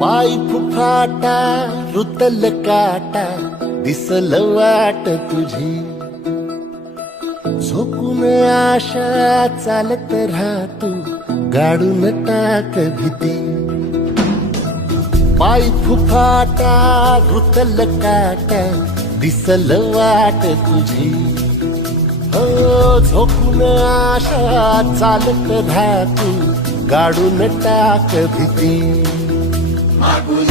पाय फुफाटा रुतल काटा दिसल वाट तुझी, झोकून आशा चालत राहतू गाडून टाक भीती. पाय फुफाटा रुतल काटा दिसल वाट तुझी, हो झोकून आशा चालत राहतू गाडून टाक भीती. मागून